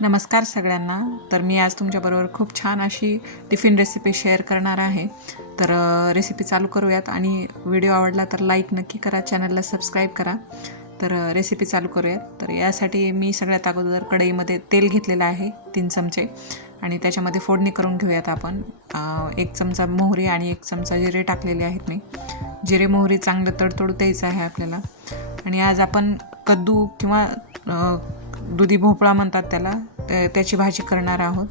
नमस्कार सगळ्यांना. तर मी आज तुमच्याबरोबर खूप छान अशी टिफिन रेसिपी शेअर करणार आहे. तर रेसिपी चालू करूयात आणि व्हिडिओ आवडला तर लाईक नक्की करा, चॅनलला सबस्क्राईब करा. तर रेसिपी चालू करूयात. तर यासाठी मी सगळ्यात अगोदर कढईमध्ये तेल घेतलेलं आहे 3 चमचे आणि त्याच्यामध्ये फोडणी करून घेऊयात आपण. 1 चमचा मोहरी आणि 1 चमचा जिरे टाकलेले आहेत मी. जिरे मोहरी चांगलं तडतडू द्यायचं आहे आपल्याला. आणि आज आपण कद्दू किंवा दुधी भोपळा म्हणतात त्याला, त्याची भाजी करणार आहोत.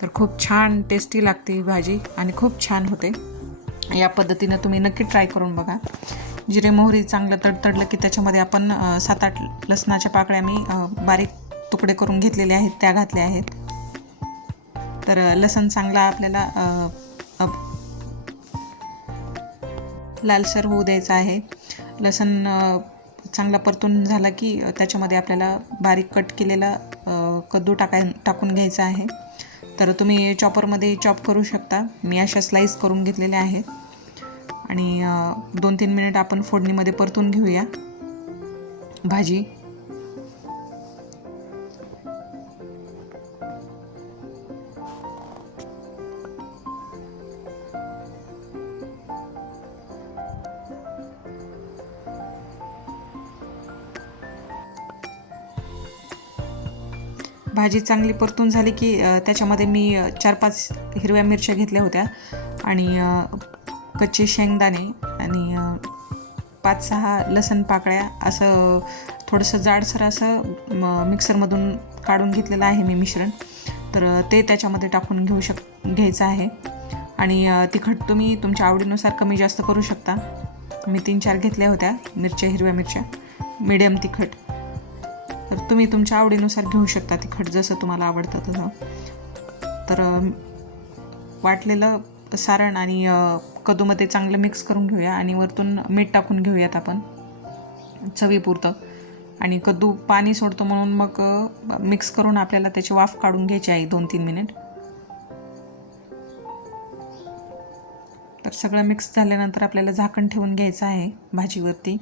तर खूप छान टेस्टी लागते ही भाजी आणि खूप छान होते. या पद्धतीनं तुम्ही नक्की ट्राय करून बघा. जिरे मोहरी चांगलं तडतडलं की त्याच्यामध्ये आपण 7-8 लसणाच्या पाकळ्या मी बारीक तुकडे करून घेतलेले आहेत, त्या घातल्या आहेत. तर लसण चांगला आपल्याला लालसर होऊ द्यायचं आहे. लसण चांगला परतून झाला की त्याच्यामध्ये आपल्याला बारीक कट केलेला कद्दू टाकून घ्यायचा आहे. तर तुम्ही चॉपरमध्ये चॉप करू शकता. मी अशा स्लाईस करून घेतलेल्या आहेत आणि 2-3 मिनिट आपण फोडणीमध्ये परतून घेऊया भाजी. भाजी चांगली परतून झाली की त्याच्यामध्ये मी 4-5 हिरव्या मिरच्या घेतल्या होत्या आणि कच्चे शेंगदाणे आणि 5-6 लसण पाकळ्या असं थोडंसं जाडसर असं मिक्सरमधून काढून घेतलेलं आहे मी मिश्रण. तर ते त्याच्यामध्ये टाकून घ्यायचं आहे. आणि तिखट तुम्ही तुमच्या आवडीनुसार कमी जास्त करू शकता. मी 3-4 घेतल्या होत्या हिरव्या मिरच्या, मीडियम तिखट. तर तुम्ही तुमच्या आवडीनुसार घेऊ शकता तिखट जसं तुम्हाला आवडतं तसं. तर वाटलेलं सारण आणि कद्दूमध्ये चांगलं मिक्स करून घेऊया आणि वरतून मीठ टाकून घेऊयात आपण चवीपुरतं. आणि कद्दू पाणी सोडतो म्हणून मग मिक्स करून आपल्याला त्याची वाफ काढून घ्यायची आहे 2-3 मिनिट. तर सगळं मिक्स झाल्यानंतर आपल्याला झाकण ठेवून घ्यायचं आहे भाजीवरती.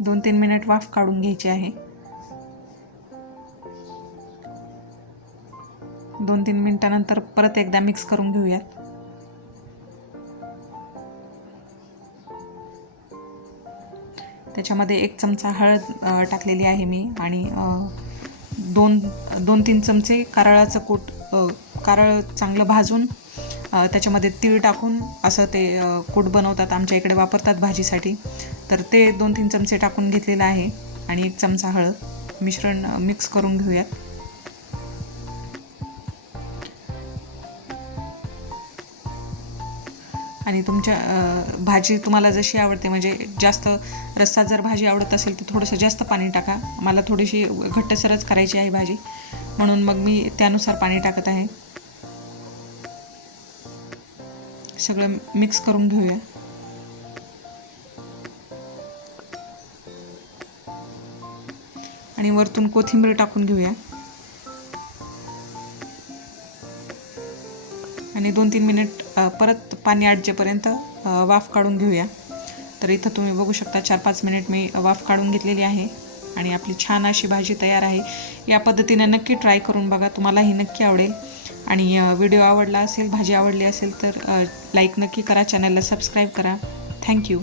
2-3 मिनिट वाफ काढून घ्यायची आहे. 2-3 मिनिटानंतर परत एकदा मिक्स करून घेऊयात. त्याच्यामध्ये 1 चमचा हळद टाकलेली आहे मी आणि 2-3 चमचे कारळाचं कारळ चांगलं भाजून त्याच्यामध्ये तीळ टाकून असं ते कूट बनवतात, आमच्या इकडे वापरतात भाजीसाठी. तर ते 2-3 चमचे टाकून घेतलेलं आहे आणि 1 चमचा हळद. मिश्रण मिक्स करून घेऊयात. आणि तुमच्या भाजी तुम्हाला जशी आवडते, म्हणजे जास्त रस्सा जर भाजी आवडत असेल तर थोडंसं जास्त पाणी टाका. मला थोडीशी घट्टसरच करायची आहे भाजी, म्हणून मग मी त्यानुसार पाणी टाकत आहे. सगळं मिक्स करून घेऊया. आणि वरतून कोथिंबीर टाकून घेऊया आणि 2-3 मिनिट परत पाणी आटजेपर्यंत वाफ काढून घेऊया. तर इथं तुम्ही बघू शकता 4-5 मिनिट मी वाफ काढून घेतलेली आहे आणि आपली छान अशी भाजी तयार आहे. या पद्धतीने नक्की ट्राय करून बघा, तुम्हालाही नक्की आवडेल. आणि व्हिडिओ आवडला असेल, भाजी आवडली असेल तर लाईक नक्की करा, चॅनलला सबस्क्राईब करा. थँक्यू.